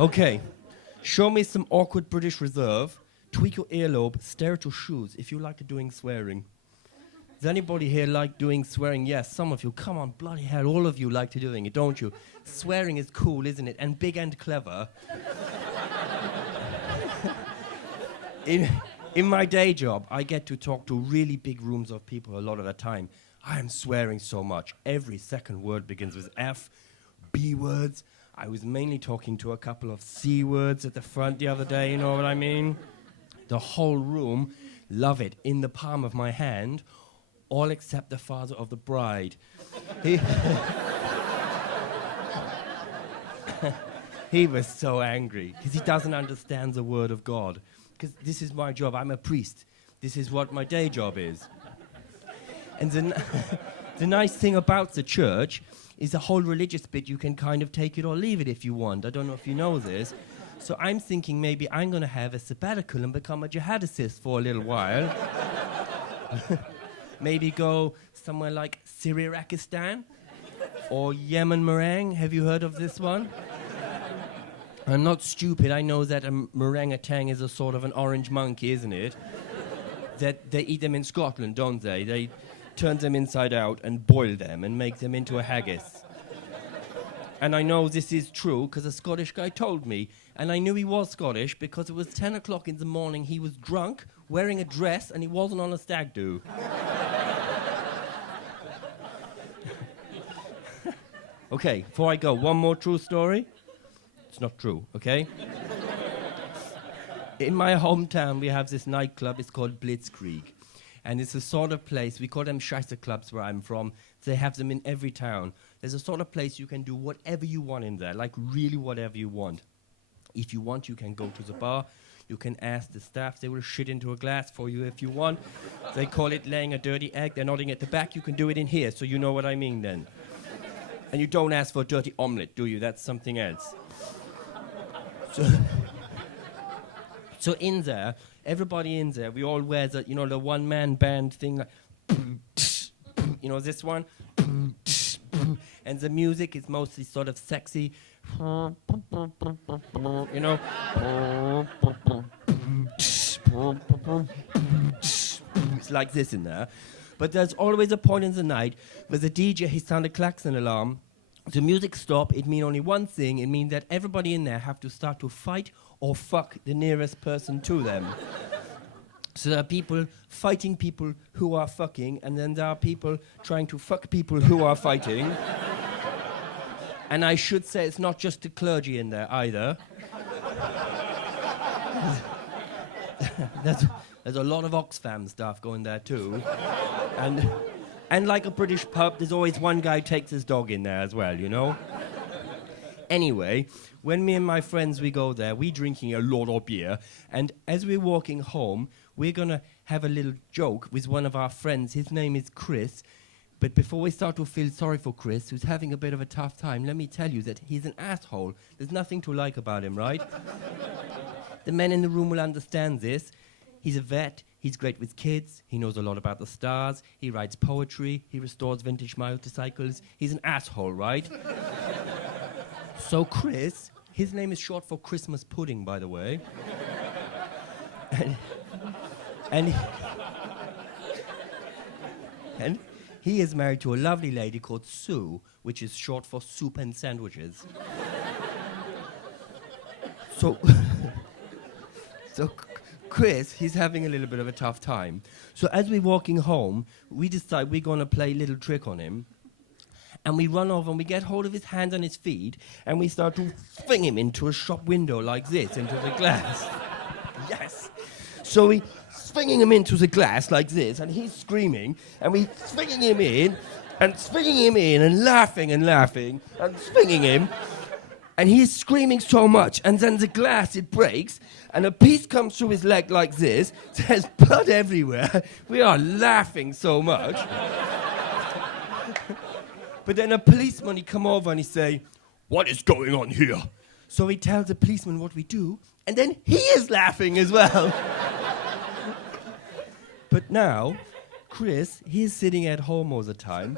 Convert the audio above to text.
Okay. Show me some awkward British reserve. Tweak your earlobe. Stare at your shoes if you like doing swearing. Does anybody here like doing swearing? Yes, some of you. Come on, bloody hell, all of you like to doing it, don't you? Swearing is cool, isn't it? And big and clever. In my day job, I get to talk to really big rooms of people a lot of the time. I am swearing so much. Every second word begins with F, B words. I was mainly talking to a couple of C words at the front the other day, you know what I mean? The whole room, love it, in the palm of my hand, all except the father of the bride. He was so angry, because he doesn't understand the word of God. Because this is my job, I'm a priest. This is what my day job is. And the nice thing about the church is the whole religious bit, you can kind of take it or leave it if you want. I don't know if you know this. So I'm thinking maybe I'm going to have a sabbatical and become a jihadist for a little while. Maybe go somewhere like Syria-Rakistan or Yemen meringue. Have you heard of this one? I'm not stupid. I know that a orangutan is a sort of an orange monkey, isn't it? That they eat them in Scotland, don't they? They turn them inside out and boil them and make them into a haggis. And I know this is true because a Scottish guy told me. And I knew he was Scottish because it was 10 o'clock in the morning. He was drunk, wearing a dress, and he wasn't on a stag do. Okay, before I go, one more true story. It's not true, okay? In my hometown, we have this nightclub. It's called Blitzkrieg. And it's a sort of place, we call them Scheisse clubs where I'm from. They have them in every town. There's a sort of place you can do whatever you want in there, like really whatever you want. If you want, you can go to the bar. You can ask the staff. They will shit into a glass for you if you want. They call it laying a dirty egg. They're nodding at the back. You can do it in here, so you know what I mean then. And you don't ask for a dirty omelette, do you? That's something else. So in there, everybody in there, we all wear the, the one-man band thing, like, this one, and the music is mostly sort of sexy, It's like this in there. But there's always a point in the night where the DJ, he sound a klaxon alarm. The music stop, it mean only one thing. It mean that everybody in there have to start to fight or fuck the nearest person to them. So there are people fighting people who are fucking, and then there are people trying to fuck people who are fighting. And I should say it's not just the clergy in there either. There's a lot of Oxfam stuff going there too. And like a British pub, there's always one guy who takes his dog in there as well, you know? Anyway, when me and my friends, we go there, we drinking a lot of beer, and as we're walking home, we're gonna have a little joke with one of our friends. His name is Chris. But before we start to feel sorry for Chris, who's having a bit of a tough time, let me tell you that he's an asshole. There's nothing to like about him, right? The men in the room will understand this. He's a vet, he's great with kids, he knows a lot about the stars, he writes poetry, he restores vintage motorcycles. He's an asshole, right? So Chris, his name is short for Christmas pudding, by the way. And he is married to a lovely lady called Sue, which is short for soup and sandwiches. So Chris, he's having a little bit of a tough time. So as we're walking home, we decide we're going to play a little trick on him. And we run over and we get hold of his hands and his feet, and we start to swing him into a shop window like this, into the glass. Yes. So we swinging him into the glass like this, and he's screaming, and we swinging him in, and laughing and laughing, and swinging him. And he's screaming so much, and then the glass, it breaks, and a piece comes through his leg like this. There's blood everywhere. We are laughing so much. But then a policeman, he come over and he say, "What is going on here?" So he tells the policeman what we do, and then he is laughing as well. But now, Chris, he's sitting at home all the time.